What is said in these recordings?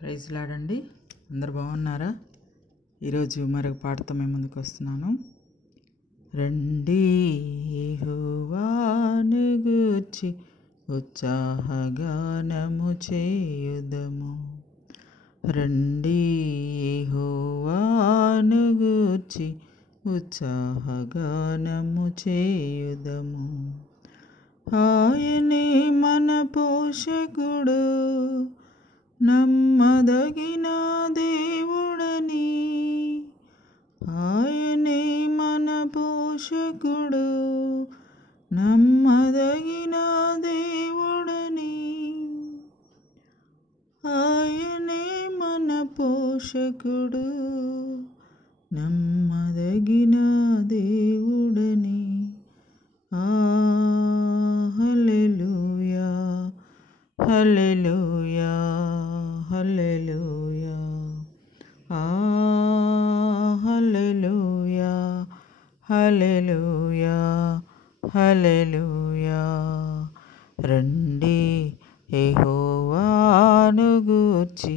Praise లాడండి. అందరు బాగున్నారా? ఈరోజు మరొక పాటతో మేము ముందుకు వస్తున్నాను. రండి యెహోవాను గూర్చి ఉత్సాహగానము చేయుదము. రండి యెహోవాను గూర్చి ఉత్సాహగానము చేయుదము. ఆయనే మన పోషకుడు, నమ్మదగిన దేవుడని. ఆయనే మన పోషకుడు, నమ్మదగిన దేవుడని. ఆయనే మన పోషకుడు, నమ్మదగిన దేవుడని. హల్లెలూయా హల్లెలూయా హల్లెలూయా. హల్లెలూయా హల్లెలూయా హల్లెలూయా. రండి యెహోవాను గూర్చి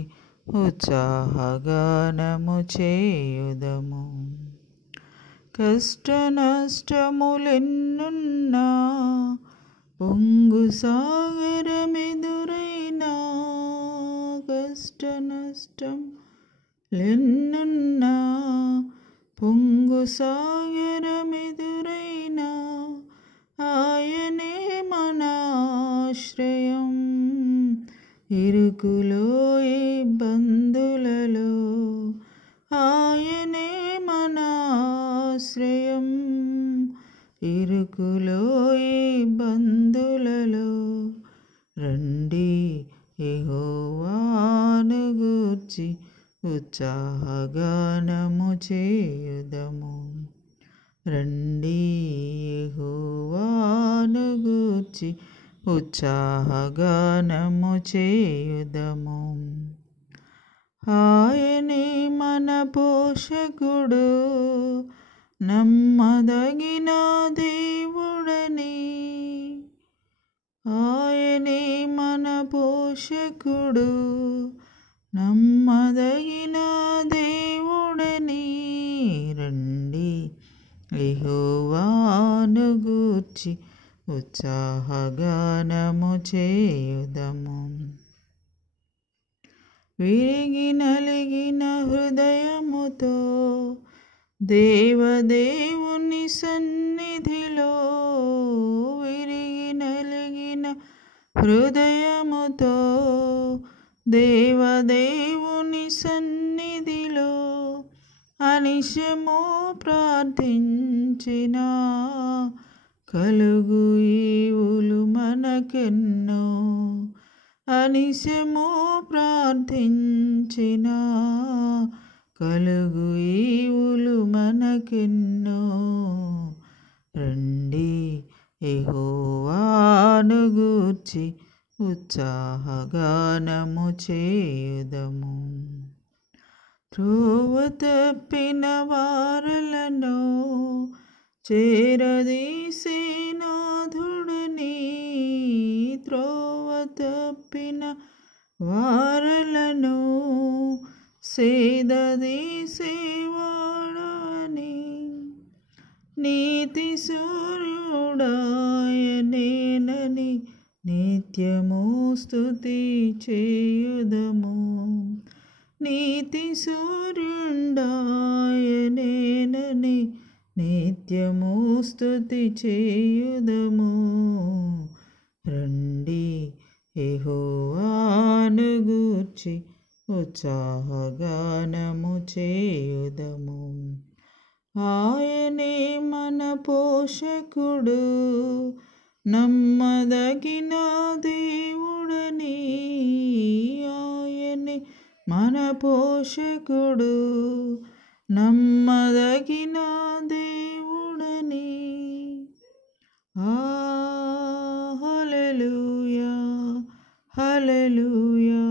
ఉత్సాహగానము చేయుదము. కష్ట నష్టములెన్నున్నా, పొంగు సాగరమెదురైనా, కష్ట నష్టములెన్నున్నా, పొంగు సాగరమెదురైనా, ఆయనే మన ఆశ్రయం. ఇరుకులో ఇబ్బందులలో ఆయనే మన ఆశ్రయం. ఇరుకులో ఇబ్బందులలో రండి యెహోవాను గూర్చి ఉత్సాహగానము చేయుదము. రండి యెహోవాను గూర్చి ఉత్సాహగానము చేయుదము. ఆయనే మన పోషకుడు, నమ్మదగిన దేవుడని. ఆయనే మన పోషకుడు, నమ్మదగిన దేవుడని. రండి యెహోవాను గూర్చి ఉత్సాహగానము చేయుదము. విరిగి నలిగిన హృదయముతో దేవదేవుని సన్నిధిలో, విరిగి నలిగిన హృదయముతో దేవదేవుని సన్నిధిలో అనిశము ప్రార్థించిన, కలుగు ఈవులు మనకెన్నో. అనిశము ప్రార్థించిన, కలుగు ఈవులు మనకెన్నో. రండి యెహోవాను గూర్చి ఉత్సాహగానము చేయుదము. త్రోవ తప్పిన వారలను చేరదీసే నాథుడని. త్రోవ తప్పిన వారలను సేదదీసేవాడని. నీతి సూర్యుడాయనేనని నిత్యము స్తుతి చేయుదము. నీతి సూర్యుడాయనేనని నిత్యము స్తుతి చేయుదము. రండి యెహోవాను గూర్చి ఉత్సాహగానము చేయుదము. ఆయనే మన పోషకుడు, నమ్మదగిన దేవుడని. ఆయనే మన పోషకుడు, నమ్మదగిన దేవుడని. హల్లెలూయా హల్లెలూయా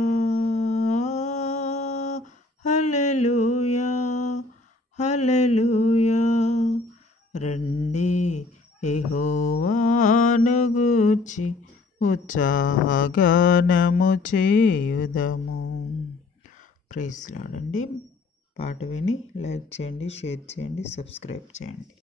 హల్లెలూయా హల్లెలూయా. రండి యెహోవాను గూర్చి ఉత్సాహగానము చేయుదము. ప్రైజ్ లార్డ్ అండి. పాట విని లైక్ చేయండి, షేర్ చేయండి, సబ్స్క్రైబ్ చేయండి.